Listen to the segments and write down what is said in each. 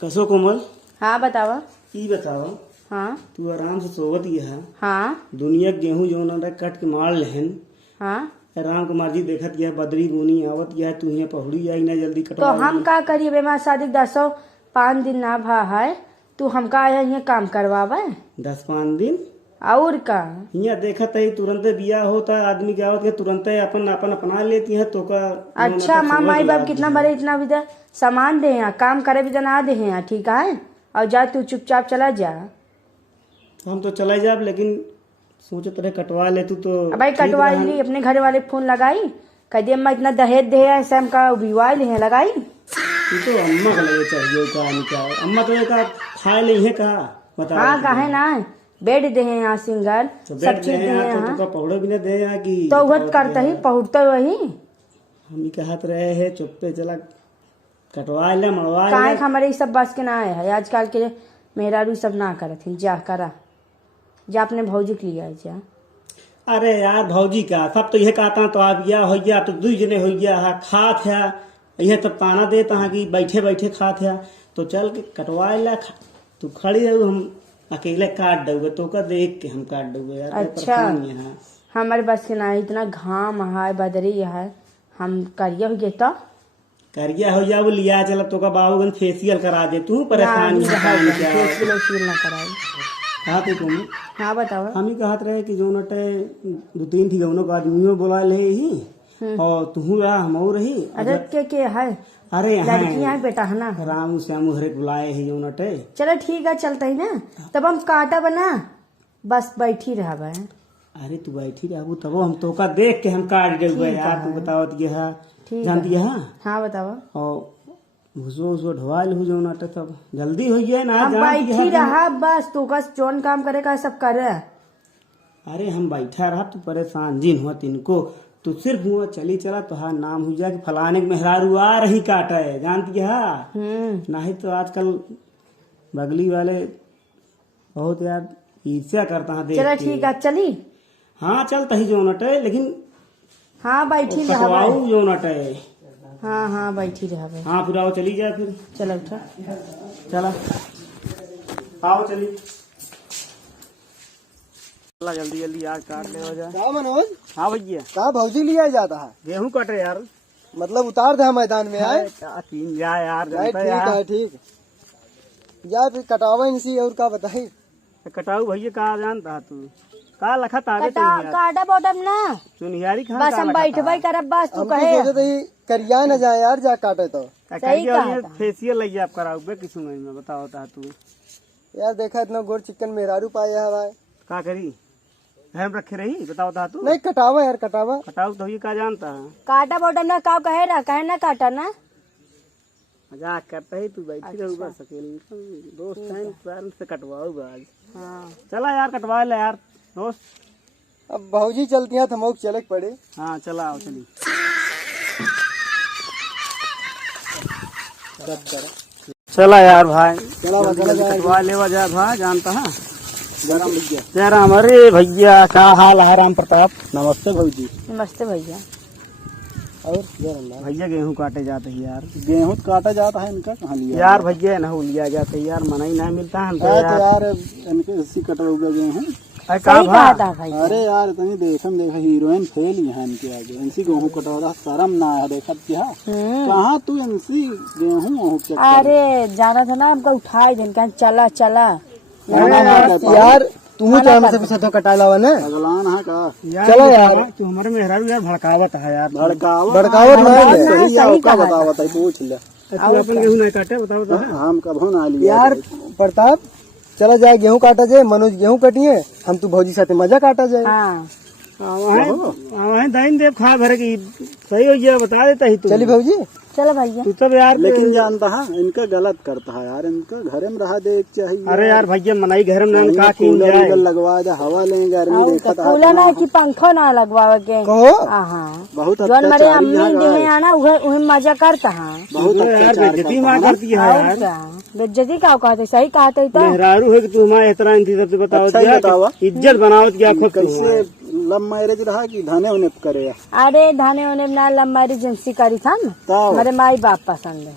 कसो कोमल हाँ बतावा। ई बताओ हाँ तू आराम से सोवत ही है। हाँ दुनिया के गेहूं जो ना कट के मार लेहन हाँ। राम कुमार जी देखत गया बदरी बुनी आवत गया तू यहाँ पहुड़ी आई ना जल्दी तो कटवा हम का करिए बेमा शादी 10-5 दिन ना भा है तू हमका आया यहाँ काम करवावे 10-5 दिन और का। यहाँ देखत है तुरंत बिया होता आदमी के आवत के तुरंत अपन अपन अपना लेती है तो का अच्छा माँ माई बाप कितना बड़े इतना भी सामान दे यहाँ काम करे भी ना दे यहाँ ठीक है। और जा तू चुपचाप चला जा। हम तो चला जाब लेकिन सोचत रहे कटवा ले तू तो भाई कटवा ली अपने घर वाले फोन लगाई कह दिए अम्मा इतना दहेज दे है सैम का विवाह ले लगाई। तू तो अम्मा का लगे चाहिए का नहीं क्या अम्मा तो एक खा ले है का बता। हाँ कहे ना बेड दे हैं यहाँ सिंगल तो सब चीज दे हैं तो यहाँ का पौड़े भी ना दे यहाँ की तो वह करता ही पहुँचता वही। हम ही कहत रहे है चुप्पे चला कटवा ले मड़वा काहे हमारे सब बस के ना है आजकल के मेहरारू सब ना करत जा करा जा अपने भौजी के लिए जा। अरे यार भौजी का सब तो यह कहता तो आप या हो गया तो 2 जने हो गया है खात है यह तब ताना देता है कि बैठे बैठे खात है तो चल के कटवा ला तू खड़ी रहो हम अकेले काट दोगे तो का देख के हम काट दोगे यार। अच्छा हमारे बस के ना इतना घाम है बदरी है हम करिए हो गए तो करिया हो जा वो लिया चला तो का बाबूगंज फेशियल करा दे तू परेशान फेशियल ना कराई। हाँ तो तुम हाँ बताओ। हम ही कहत रहे कि जो नटे 2-3 ठीक है आदमियों बोला ले ही और तू रहा हम रही। अरे के है अरे लड़कियां है बेटा है ना रामू श्यामू हरे बुलाए है जो नटे। चलो ठीक है चलता ही ना तब हम काटा बना बस बैठी रहा। अरे तू बैठी रहू तब हम तो का देख के हम काट देंगे यार तू बताओ जानती है। हाँ बताओ। और भूसो ढवाल हो जो नाटक तब जल्दी हो गया ना हम बैठी रहा बस तू का जोन काम करे का सब करे। अरे हम बैठा रहा तू परेशान जिन हुआ तिनको तू सिर्फ हुआ चली चला तो हाँ नाम हो जाए कि फलाने के मेहरारू आ रही काटा है जानती है। नहीं तो आजकल बगली वाले बहुत यार ईर्ष्या करता है देख चलो के। ठीक है चली। हाँ चलता ही जो नटे लेकिन हाँ बैठी रहा जो नटे। हाँ हाँ बैठी रहा। हाँ फिर आओ चली जाए फिर चलो उठा चला आओ चली जल्दी जल्दी यार काट ले हो जाए। क्या मनोज? हाँ भैया कहा भौजी लिया जाता है गेहूं कटे यार मतलब उतार दे मैदान में आए। क्या तीन जा यार ठीक जनता यार। है ठीक जा फिर कटावा इनसी और का बताई कटाऊ भैया कहा जानता है तू का लखा तारे काटा बॉटम ना चुनियारी खा बस हम बैठे करब बस तू हम कहे तो सोचे थे करिया न जाए यार जा काटे तो सही कहा था। फेशियल लग आप कराऊ बे किस में बताओ होता है तू यार देखा इतना गोर चिकन मेहरारू पाया है भाई का करी हम रखे रही बताओ था तू नहीं कटावा यार कटावा कटाऊ तो ये का जानता है काटा बॉटम ना का कहे ना काटा ना मजाक करता ही तू बैठी रहू बस अकेले दोस्त हैं प्यार से कटवाऊगा आज। हाँ चला यार कटवा ले यार दोस्त। अब भौजी चलती हैं थमोक चले पड़े। हाँ चला आओ चली चला यार भाई चला कटवा ले वजह भाई जानता है जय राम। अरे भैया क्या हाल है राम प्रताप। नमस्ते भौजी। नमस्ते भैया। और जय राम। भैया गेहूं काटे जाते हैं यार। गेहूं काटा जाता है इनका कहाँ लिया यार भैया ना लिया जाता है यार मना ही नहीं मिलता है तो यार इनके इसी कटवा गेहूं। सही कहा था भाई। अरे यार इतनी देखा हीरोइन फेल ही है इनके आगे इनसी गेहूं कटवा शर्म ना है देखत क्या कहाँ तू इनसी गेहूं। अरे जाना था ना हमको उठाए दिन क्या चला चला यार तुम तो हमसे पीछे तो कटा लावा ना अगलान है का। चलो यार तू हमारे मेहरारू यार भड़कावत है यार भड़कावत नहीं का बतावत है पूछ ले तू अपन गेहूं नहीं काटे बताओ तो हम कभो ना लिया यार प्रताप चला जाए गेहूं काटा जाए मनोज गेहूं कटिए हम तू भौजी साथे मजा काटा जाए। वहाँ दाइन देव खा भर की सही हो गया बता देता ही तू। चली भौजी चलो भैया तू तब यार लेकिन जानता है इनका गलत करता है यार इनका घर में रहा देख चाहिए। अरे यार भैया मनाई घर में नहीं का कूलर लगवा दे हवा लेंगे गर्मी देखा कूलर ना कि पंखो ना लगवावे के बहुत जोन मेरे अम्मी दिए है ना उहे मजा करता है बहुत बेइज्जती मार करती है यार। बेइज्जती का कहते सही कहते तो मेहरारू है कि तू हमारा इतना इंतजार से बताओ इज्जत बनाओ क्या खुद कैसे लव मैरिज रहा कि धने उन्हें करे। अरे धाने उन्हें ना लव मैरिज जिनसी करी था ना मेरे माई बाप पसंद है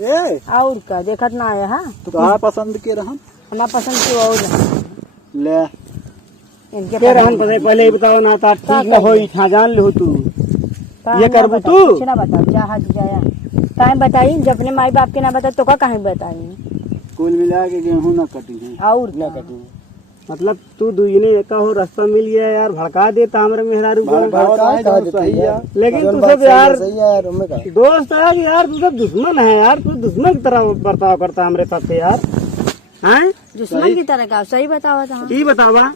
ए और का देखत ना आया हा तो कहा पसंद के रहन ना पसंद की और ले इनके के रहन पहले ही बताओ ना ता ठीक न होई था जान लो तू ये करबू तू कुछ ना बताओ जा हाथ जाया काहे बताई जब अपने माई बाप के ना बता तो का काहे बताई कुल मिला के गेहूं न कटी है और न का? कटी मतलब तू दुईने एक हो रास्ता मिल गया यार भड़का देता हमरे मेहरारू को सही है लेकिन तू सब यार दोस्त है कि यार तू सब दुश्मन है यार तू दुश्मन की तरह बर्ताव करता हमरे साथ यार हैं दुश्मन की तरह का सही बतावा था ई बतावा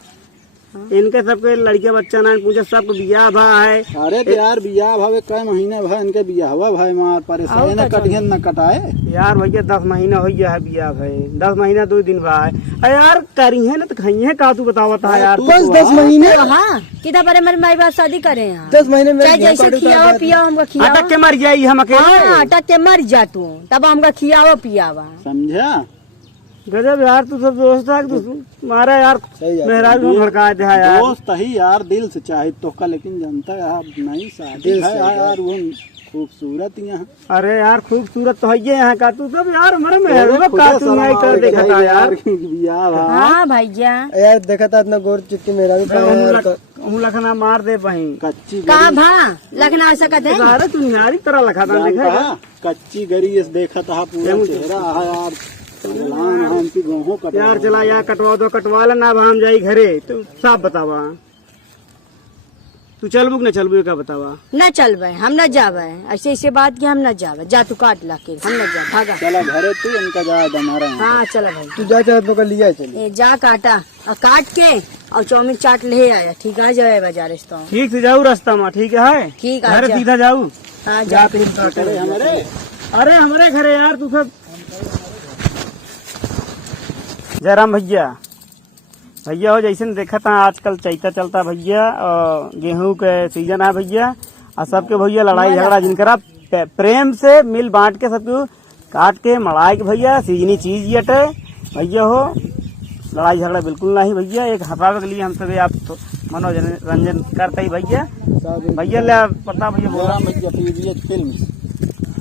इनके सबके लड़के बच्चा ना पूछे सबको बियाह भा है अरे तो यार बियाह भावे कई महीने भाई इनके बियाह हुआ भाई मार परेशानी न कटिए न कटाए यार भैया 10 महीना हो गया है बियाह भाई 10 महीना 2 दिन भा है अरे यार करी है ना तो खाई है का तू बतावा था यार बस 10 महीने हाँ कितना बड़े मेरे माई बाप शादी करे हैं 10 महीने में चाहे जैसे खियाओ पियाओ हमको खियाओ अटक के मर जाई हम अकेले हाँ अटक के मर जा तू तब हमको खियाओ पियावा समझा गजब यार तू सब दोस्त है कि तू मारा यार मेहरारू को भड़का दे यार दोस्त ही यार दिल से चाहे तो का लेकिन जनता यार नहीं शादी है यार वो खूबसूरत यहाँ अरे यार खूबसूरत तो है यहाँ का तू सब यार हमारे मेहरारू को का तू नहीं कर देखा था यार बियाह भा हाँ भैया यार देखा था इतना गोर चिट्टी मेरा हूँ लखना मार दे बही कच्ची कहा भा लखना ऐसा कहते हैं अरे तू निहारी तरह लखा था देखा कच्ची गरी देखा था पूरा चेहरा है यार यार चला यार कटवा दो कटवा लेना अब हम जाई घरे तो साफ बतावा तू चलबू कि न चलबू क्या बतावा न चल भाई हम न जावे ऐसे ऐसे बात की हम न जावे जा तू काट ला के हम न जा भागा चला घरे तू इनका जा हमारा हाँ चला भाई तू जा चल तो लिया चल ए, जा काटा और काट के और चाउमीन चाट ले आया ठीक है जाए बाजार ठीक से जाऊ रास्ता में ठीक है ठीक घर है सीधा जाऊ हाँ जा हमारे अरे हमारे घरे यार तू सब जयराम भैया भैया हो जैसे देखा था आजकल चैता चलता भैया और गेहूं के सीजन है भैया और सबके भैया लड़ाई झगड़ा जिनकरा प्रेम से मिल बांट के सबको काट के मड़ाई के भैया सीजनी चीज ये अटे भैया हो लड़ाई झगड़ा बिल्कुल नहीं भैया एक हंसावे के लिए हम सब आप तो मनोरंजन करते ही भैया भैया ले पता भैया बोला भैया फिल्म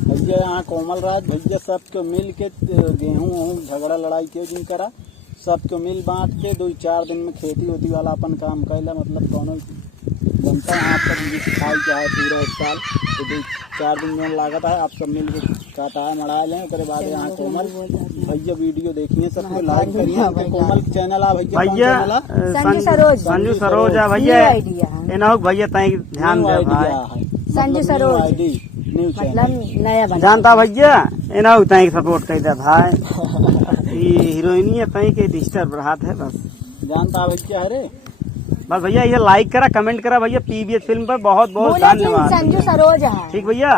भैया यहाँ कोमल राज भैया सबको मिल के गेहूँ झगड़ा लड़ाई के दिन करा सबको मिल बांट के 2-4 दिन में खेती होती वाला अपन काम कैला मतलब दोनों जनता यहाँ पर सिखाई चाहे पूरा 1 साल तो 2-4 दिन में लागत है आप सब मिल के काटा है मड़ा लें उसके बाद यहाँ कोमल भैया वीडियो देखिए सबको लाइक करिए कोमल चैनल आ भैया संजू सरोज है भैया इन्हों भैया तय ध्यान दे भाई संजू सरोज मतलब नया बना जानता भैया इन्हों तय सपोर्ट कर दे भाई हीरोइनी है तय के डिस्टर्ब रहा है बस जानता भैया अरे बस भैया ये लाइक करा कमेंट करा भैया पीबीएस फिल्म पर बहुत बहुत धन्यवाद संजू सरोज है ठीक भैया।